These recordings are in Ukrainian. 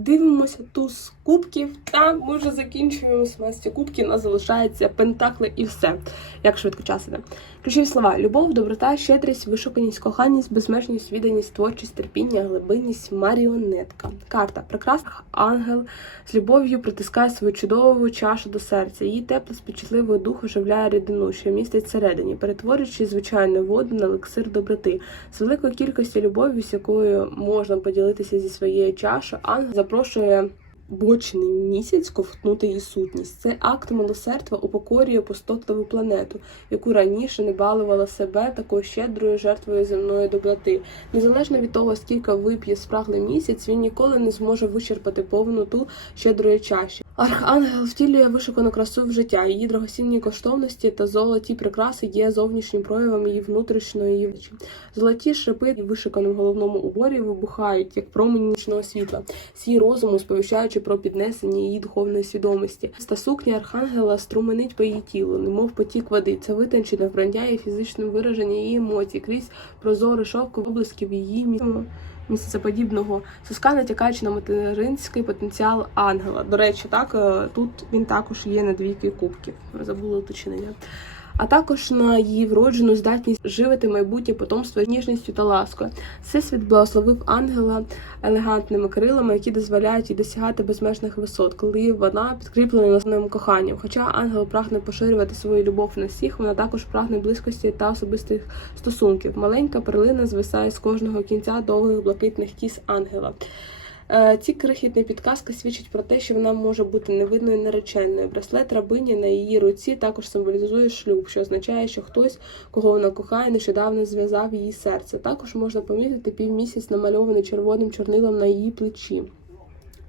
Дивимося туз кубків, та ми вже закінчуємо сместі кубки. Нас залишається пентакли і все. Як швидко час іде. Ключові слова: любов, доброта, щедрість, вишуканість, коханість, безмежність, відданість, творчість, терпіння, глибинність, маріонетка. Карта прекрасний ангел з любов'ю притискає свою чудову чашу до серця. Її тепло співчутливий дух оживляє рідину, що містить всередині, перетворюючи звичайну воду на елексир доброти. З великою кількістю любові, з якою можна поділитися зі своєю чашою, ангел запрошує. Бочний місяць ковтнути її сутність. Це акт милосердя упокорює пустотливу планету, яку раніше не балувала себе такою щедрою жертвою земної доброти. Незалежно від того, скільки вип'є спраглий місяць, він ніколи не зможе вичерпати повноту щедрої чаші. Архангел втілює вишукану красу в життя. Її драгоцінні коштовності та золоті прикраси є зовнішнім проявом її внутрішньої вічі. Золоті шипи в головному уборі вибухають як промені нічного світла, свій розуму сповіщаючи про піднесення її духовної свідомості. Ста сукня архангела струменить по її тілу, немов потік води. Це витончене вбрання і фізичне вираження її емоцій крізь прозорий шовк облисків її міцного місяцеподібного соска, натякаючи на материнський потенціал ангела. До речі, так е, тут він також є на двійки кубків. Ми забули уточнення. А також на її вроджену здатність живити майбутнє потомство ніжністю та ласкою. Всесвіт благословив ангела елегантними крилами, які дозволяють їй досягати безмежних висот, коли вона підкріплена насним коханням. Хоча ангел прагне поширювати свою любов на всіх, вона також прагне близькості та особистих стосунків. Маленька перлина звисає з кожного кінця довгих блакитних кіс ангела. Е, Ці крихітні підказки свідчать про те, що вона може бути невидною нареченою. Браслет рабині на її руці також символізує шлюб, що означає, що хтось, кого вона кохає, нещодавно зв'язав її серце. Також можна помітити півмісяць намальований червоним чорнилом на її плечі.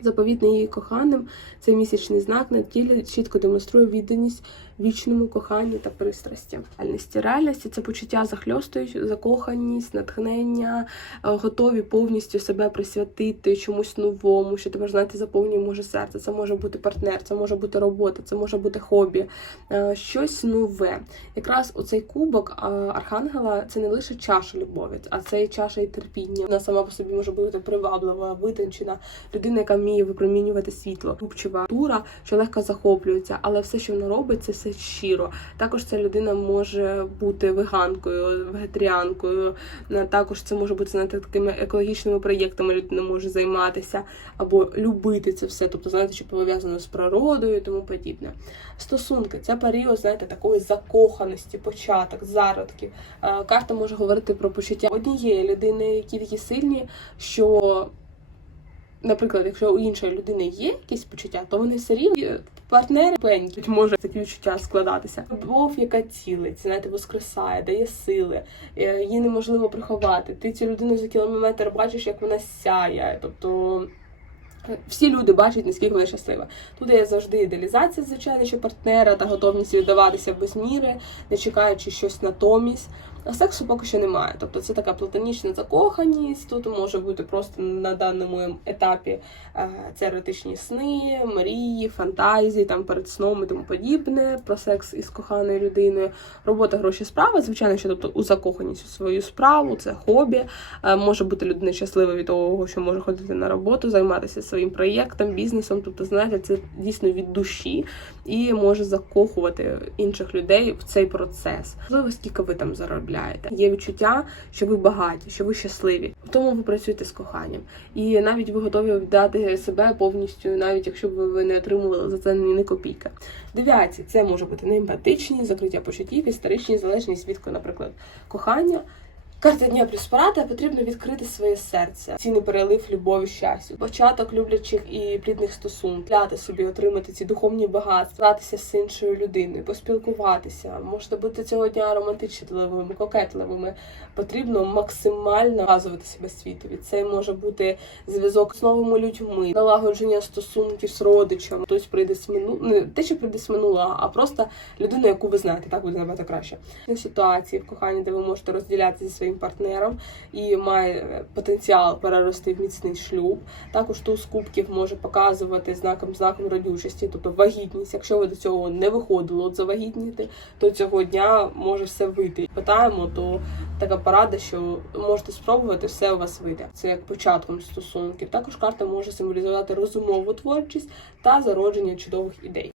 Заповітний її коханим, цей місячний знак на тілі чітко демонструє відданість вічному коханню та пристрасті. Реальності реальності це почуття захльостують, закоханість, натхнення, е, готові повністю себе присвятити чомусь новому, що тебе знаєте, заповнює може серце. Це може бути партнер, це може бути робота, це може бути хобі, е, щось нове. Якраз оцей кубок е, архангела це не лише чаша любові, а це і чаша і терпіння. Вона сама по собі може бути приваблива, витончена, людина, яка вміє випромінювати світло, Любчива тура, що легко захоплюється, але все, що вона робить, це все щиро. Також ця людина може бути веганкою, вегетаріанкою. Також це може бути знаєте, такими екологічними проєктами людина може займатися або любити це все, тобто знаєте, що пов'язано з природою і тому подібне. Стосунки це період, знаєте, такої закоханості, початок, зародків. Е, Карта може говорити про почуття однієї людини, які такі сильні, що наприклад, якщо у іншої людини є якісь почуття, то вони все рівно е, партнери пеньки може такі відчуття складатися. Любов, яка цілить, знаєте, воскресає, дає сили, е, її неможливо приховати. Ти цю людину за кілометр бачиш, як вона сяє. Тобто е, всі люди бачать, наскільки вона щаслива. Тут є завжди ідеалізація, звичайно, що партнера та готовність віддаватися без міри, не чекаючи щось натомість. А сексу поки що немає. Тобто це така платонічна закоханість. Тут може бути просто на даному етапі це еротичні сни, мрії, фантазії, там перед сном і тому подібне, про секс із коханою людиною, робота, гроші, справа. Звичайно, що тобто у закоханість у свою справу, це хобі. Е, Може бути людина щаслива від того, що може ходити на роботу, займатися своїм проєктом, бізнесом. Тобто, знаєте, це дійсно від душі і може закохувати інших людей в цей процес. Можливо, скільки ви там заробляєте. Є відчуття, що ви багаті, що ви щасливі. Тому ви працюєте з коханням. І навіть ви готові віддати себе повністю, навіть якщо б ви не отримували за це ні копійка. Дев'яті це може бути неемпатичні, закриття почуттів, історичні залежність від, наприклад, кохання. Карта дня плюс порада потрібно відкрити своє серце, цінний перелив любові, щастя, початок люблячих і плідних стосунків, дати собі отримати ці духовні багатства, гратися з іншою людиною, поспілкуватися. Можете бути цього дня романтичними, кокетливими. Потрібно максимально показувати себе світові. Це може бути зв'язок з новими людьми, налагодження стосунків з родичами. Хтось прийде з мину... не те, що прийде з минулого, а просто людина, яку ви знаєте, так буде набагато краще. Ситуації в коханні, де ви можете розділяти зі своїм своїм партнером і має потенціал перерости в міцний шлюб. Також туз кубків може показувати знаком знаком родючості, тобто вагітність. Якщо ви до цього не виходили от завагітніти, то цього дня може все вийти. Питаємо, то така порада, що можете спробувати, все у вас вийде. Це як початком стосунків. Також карта може символізувати розумову творчість та зародження чудових ідей.